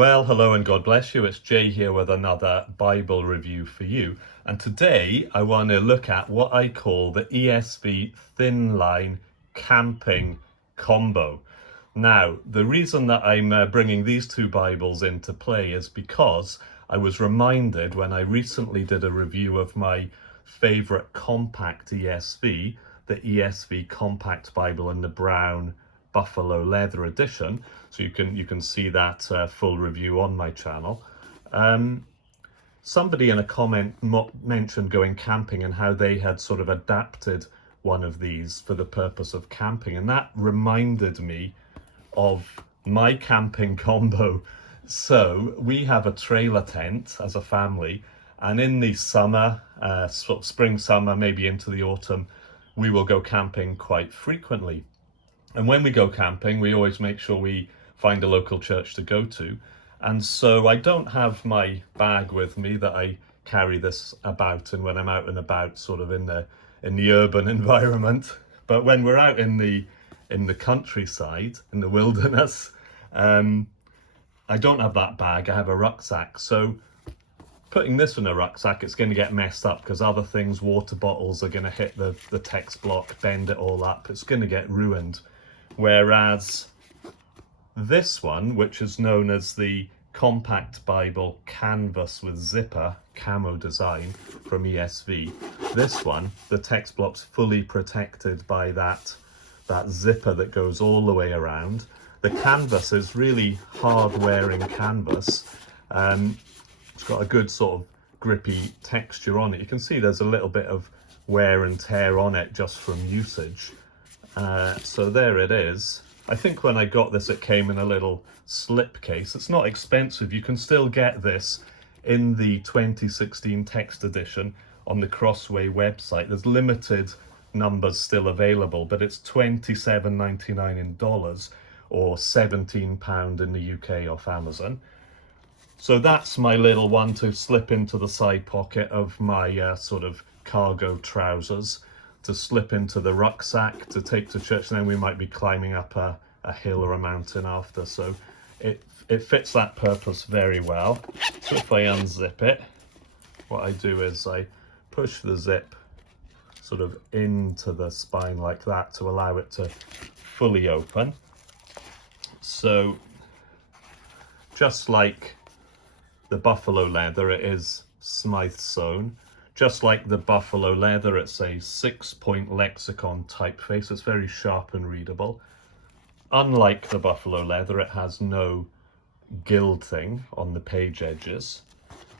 Well, hello and God bless you. It's Jay here with another Bible review for you. And today I want to look at what I call the ESV Thinline camping combo. Now, the reason that I'm bringing these two Bibles into play is because I was reminded when I recently did a review of my favorite compact ESV, the ESV Compact Bible in the brown buffalo leather edition, so you can see that full review on my channel. Somebody in a comment mentioned going camping and how they had sort of adapted one of these for the purpose of camping, and that reminded me of my camping combo. So we have a trailer tent as a family, and in the summer, sort of spring, summer, maybe into the autumn, we will go camping quite frequently. And when we go camping, we always make sure we find a local church to go to. And so I don't have my bag with me that I carry this about, and when I'm out and about sort of in the urban environment. But when we're out in the countryside, in the wilderness, I don't have that bag, I have a rucksack. So putting this in a rucksack, it's going to get messed up because other things, water bottles, are going to hit the text block, bend it all up. It's going to get ruined. Whereas this one, which is known as the Compact Bible Canvas with Zipper Camo design from ESV, this one, the text block's fully protected by that zipper that goes all the way around. The canvas is really hard-wearing canvas. It's got a good sort of grippy texture on it. You can see there's a little bit of wear and tear on it just from usage. So there it is. I think when I got this, it came in a little slip case. It's not expensive. You can still get this in the 2016 text edition on the Crossway website. There's limited numbers still available, but it's $27.99 in dollars or £17 in the UK off Amazon. So that's my little one to slip into the side pocket of my sort of cargo trousers, to slip into the rucksack to take to church, and then we might be climbing up a hill or a mountain after. So it fits that purpose very well. So if I unzip it, what I do is I push the zip sort of into the spine like that to allow it to fully open. So just like the buffalo leather, it is Smythe sewn. Just like the buffalo leather, it's a 6-point lexicon typeface. It's very sharp and readable. Unlike the buffalo leather, it has no gilding on the page edges,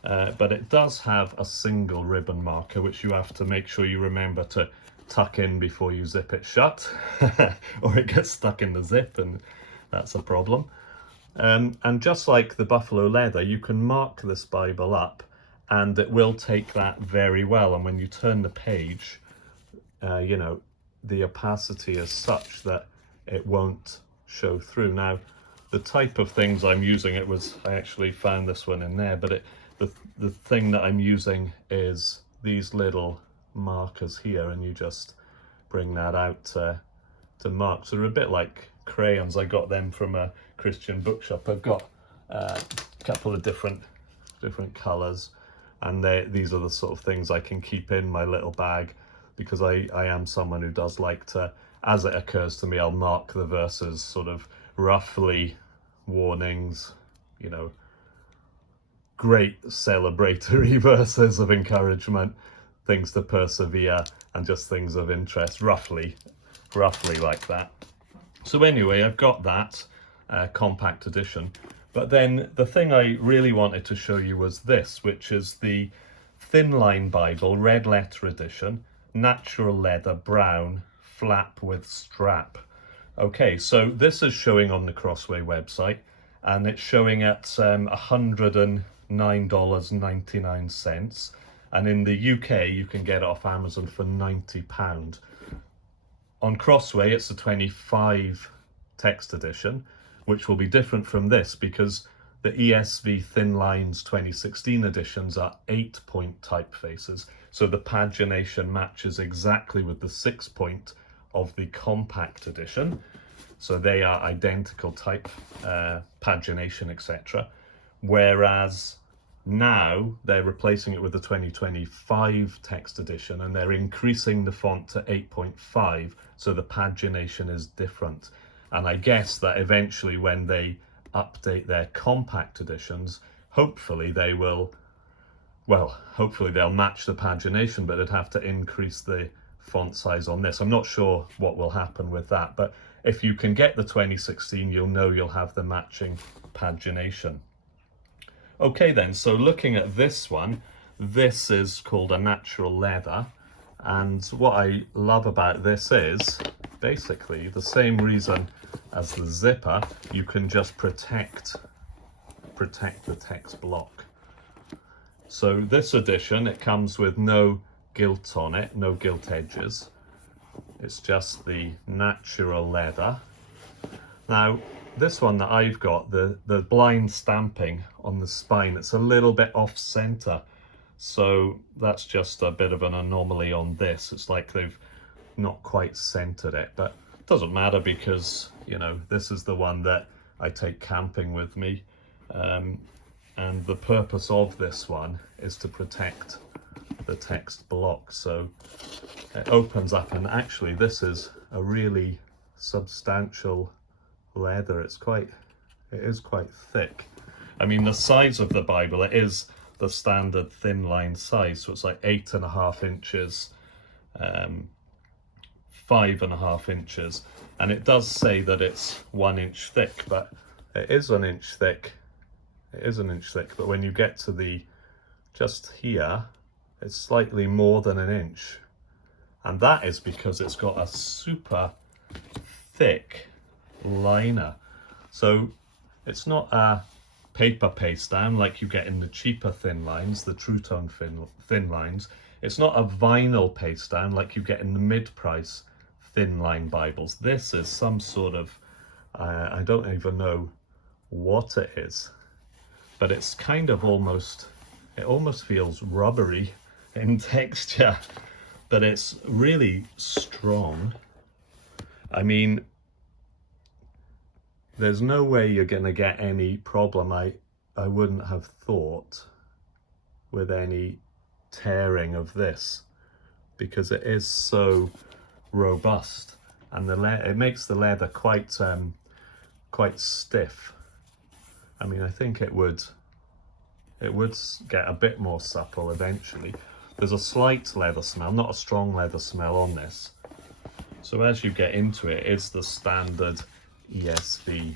but it does have a single ribbon marker, which you have to make sure you remember to tuck in before you zip it shut, or it gets stuck in the zip, and that's a problem. And just like the buffalo leather, you can mark this Bible up, and it will take that very well. And when you turn the page, you know, the opacity is such that it won't show through. Now, the type of things I'm using, I actually found this one in there, but the thing that I'm using is these little markers here, and you just bring that out to mark. So they're a bit like crayons. I got them from a Christian bookshop. I've got a couple of different colors, and these are the sort of things I can keep in my little bag, because I am someone who does like to, as it occurs to me, I'll mark the verses sort of roughly, warnings, you know, great celebratory verses of encouragement, things to persevere, and just things of interest, roughly like that. So anyway, I've got that compact edition. But then the thing I really wanted to show you was this, which is the Thinline Bible, red letter edition, natural leather, brown, flap with strap. Okay, so this is showing on the Crossway website, and it's showing at $109.99. And in the UK, you can get it off Amazon for £90. On Crossway, it's a 25 text edition, which will be different from this because the ESV Thinline's 2016 editions are 8-point typefaces. So the pagination matches exactly with the 6-point of the compact edition. So they are identical type, pagination, etc. whereas now they're replacing it with the 2025 text edition, and they're increasing the font to 8.5, so the pagination is different. And I guess that eventually when they update their compact editions, hopefully they will, well, hopefully they'll match the pagination, but they'd have to increase the font size on this. I'm not sure what will happen with that, but if you can get the 2016, you'll know you'll have the matching pagination. Okay then, so looking at this one, this is called a natural leather, and what I love about this is basically the same reason as the zipper. You can just protect the text block. So this edition, it comes with no gilt on it, no gilt edges. It's just the natural leather. Now, this one that I've got, the blind stamping on the spine, it's a little bit off center. So that's just a bit of an anomaly on this. It's like they've not quite centered it, but it doesn't matter because, you know, this is the one that I take camping with me. And the purpose of this one is to protect the text block. So it opens up, and actually this is a really substantial leather. It is quite thick. I mean, the size of the Bible, it is the standard thin line size, so it's like 8.5 inches, 5.5 inches, and it does say that it's 1 inch thick, but it is an inch thick. It is an inch thick, but when you get to the just here, it's slightly more than an inch, and that is because it's got a super thick liner. So it's not a paper paste down like you get in the cheaper thin lines, the True Tone thin lines. It's not a vinyl paste down like you get in the mid-price thin line Bibles. This is some sort of, I don't even know what it is, but it's kind of almost feels rubbery in texture, but it's really strong. I mean, there's no way you're going to get any problem, I wouldn't have thought, with any tearing of this, because it is so robust, and it makes the leather quite stiff. I mean, I think it would get a bit more supple eventually. There's a slight leather smell, not a strong leather smell on this. So as you get into it, it's the standard ESV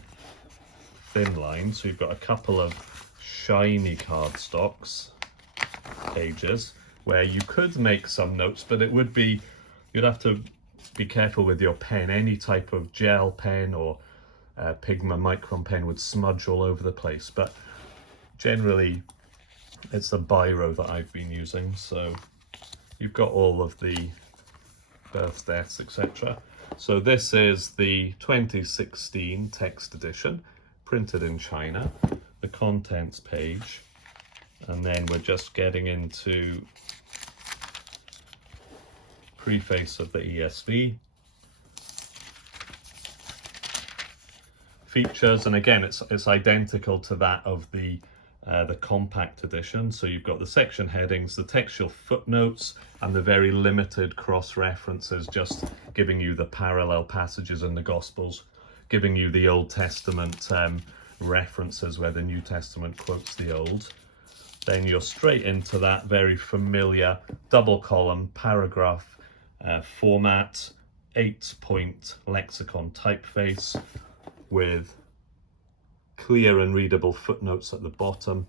thin line. So you've got a couple of shiny cardstocks pages where you could make some notes, but you'd have to be careful with your pen. Any type of gel pen or Pigma Micron pen would smudge all over the place, but generally it's a biro that I've been using. So you've got all of the births, deaths, etc. So this is the 2016 text edition, printed in China, the contents page, and then we're just getting into preface of the ESV. Features, and again it's identical to that of the compact edition. So you've got the section headings, the textual footnotes, and the very limited cross references, just giving you the parallel passages in the Gospels, giving you the Old Testament references where the New Testament quotes the Old. Then you're straight into that very familiar double column paragraph format, 8-point lexicon typeface with clear and readable footnotes at the bottom.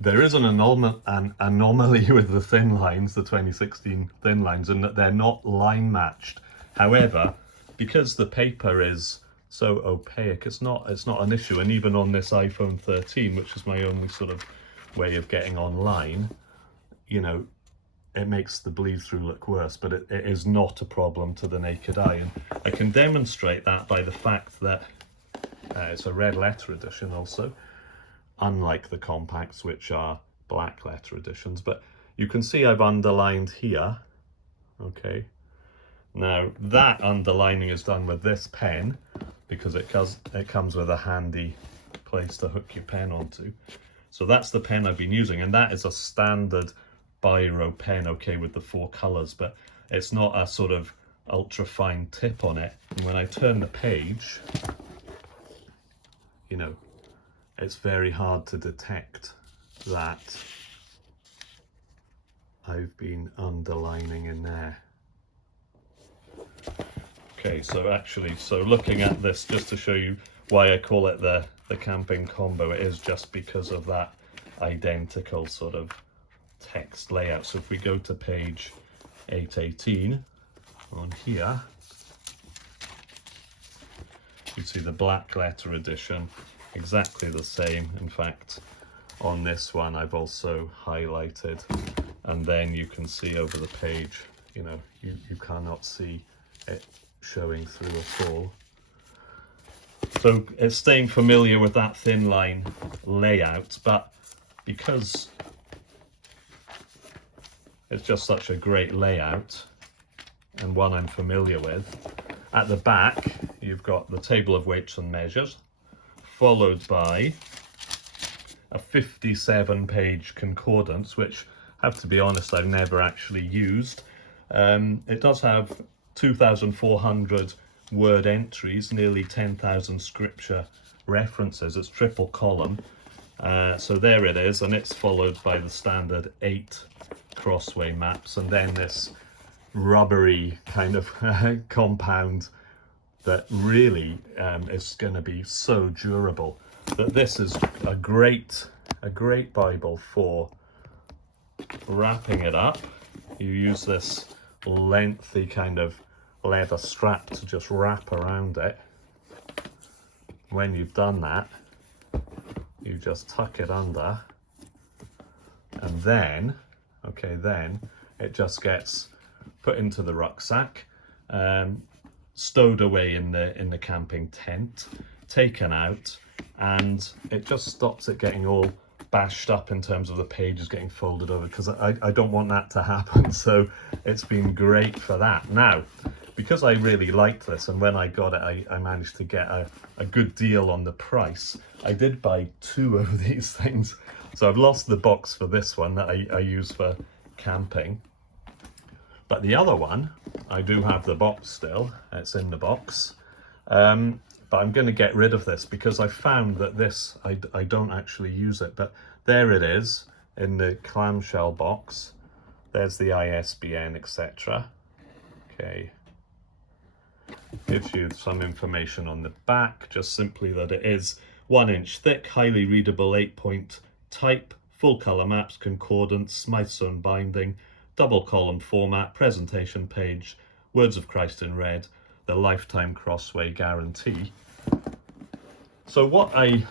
There is an anomaly with the thin lines, the 2016 thin lines, in that they're not line matched. However, because the paper is so opaque, it's not an issue. And even on this iPhone 13, which is my only sort of way of getting online, you know, it makes the bleed through look worse, but it is not a problem to the naked eye. And I can demonstrate that by the fact that it's a red letter edition also, unlike the compacts, which are black letter editions. But you can see I've underlined here. Okay, now that underlining is done with this pen because it comes with a handy place to hook your pen onto. So that's the pen I've been using, and that is a standard biro pen, okay, with the 4 colours, but it's not a sort of ultra fine tip on it. And when I turn the page, you know, it's very hard to detect that I've been underlining in there. Okay, so actually, looking at this, just to show you why I call it the camping combo, it is just because of that identical sort of text layout. So if we go to page 818 on here, you see the black letter edition, exactly the same. In fact, on this one I've also highlighted, and then you can see over the page, you know, you cannot see it showing through at all. So it's staying familiar with that Thinline layout, but because it's just such a great layout and one I'm familiar with, at the back you've got the table of weights and measures, followed by a 57-page concordance, which, I have to be honest, I've never actually used. It does have 2,400 word entries, nearly 10,000 scripture references. It's triple column. So there it is, and it's followed by the standard 8 crossway maps, and then this rubbery kind of compound that really is going to be so durable. That this is a great Bible for wrapping it up. You use this lengthy kind of leather strap to just wrap around it. When you've done that, you just tuck it under, and then, okay, then it just gets put into the rucksack, stowed away in the camping tent, taken out, and it just stops it getting all bashed up in terms of the pages getting folded over, because I don't want that to happen. So it's been great for that. Now, because I really liked this, and when I got it, I managed to get a good deal on the price. I did buy 2 of these things. So I've lost the box for this one that I use for camping. But the other one, I do have the box still. It's in the box. But I'm going to get rid of this because I found that this, I don't actually use it. But there it is in the clamshell box. There's the ISBN, etc. Okay. Gives you some information on the back, just simply that it is 1 inch thick, highly readable 8-point type, full colour maps, concordance, Smythson binding, double column format, presentation page, words of Christ in red, the lifetime crossway guarantee. So what I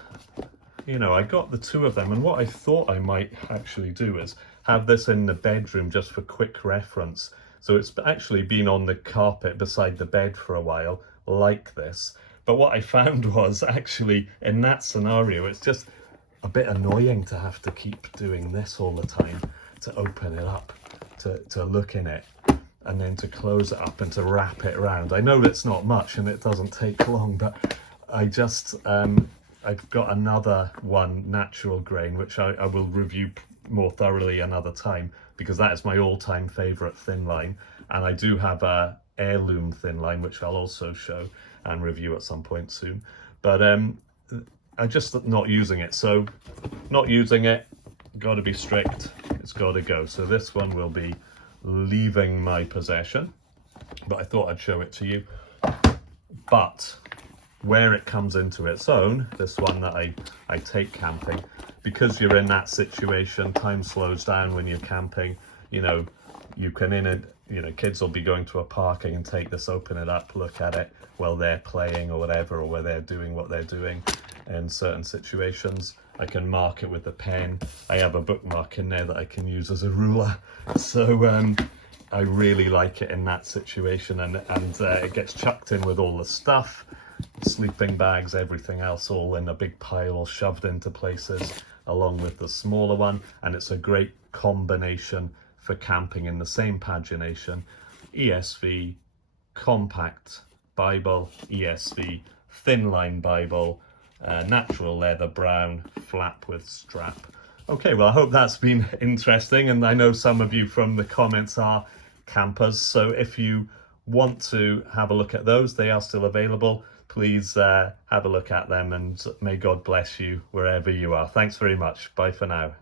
got the 2 of them, and what I thought I might actually do is have this in the bedroom just for quick reference. So it's actually been on the carpet beside the bed for a while, like this. But what I found was actually in that scenario, it's just a bit annoying to have to keep doing this all the time, to open it up, to look in it, and then to close it up and to wrap it around. I know it's not much and it doesn't take long, but I just, I've got another one, natural grain, which I will review more thoroughly another time, because that is my all-time favourite Thinline. And I do have a heirloom Thinline, which I'll also show and review at some point soon. But I'm just not using it. So not using it, got to be strict, it's got to go. So this one will be leaving my possession, but I thought I'd show it to you. But where it comes into its own, this one that I take camping, because you're in that situation, time slows down when you're camping, you know, you can kids will be going to a parking and take this, open it up, look at it while they're playing or whatever, or where they're doing what they're doing in certain situations. I can mark it with a pen. I have a bookmark in there that I can use as a ruler. So I really like it in that situation, and it gets chucked in with all the stuff, sleeping bags, everything else, all in a big pile or shoved into places along with the smaller one. And it's a great combination for camping in the same pagination. ESV, compact Bible, ESV, Thinline Bible, natural leather brown, flap with strap. Okay, well, I hope that's been interesting, and I know some of you from the comments are campers, so if you want to have a look at those, they are still available. Please have a look at them, and may God bless you wherever you are. Thanks very much. Bye for now.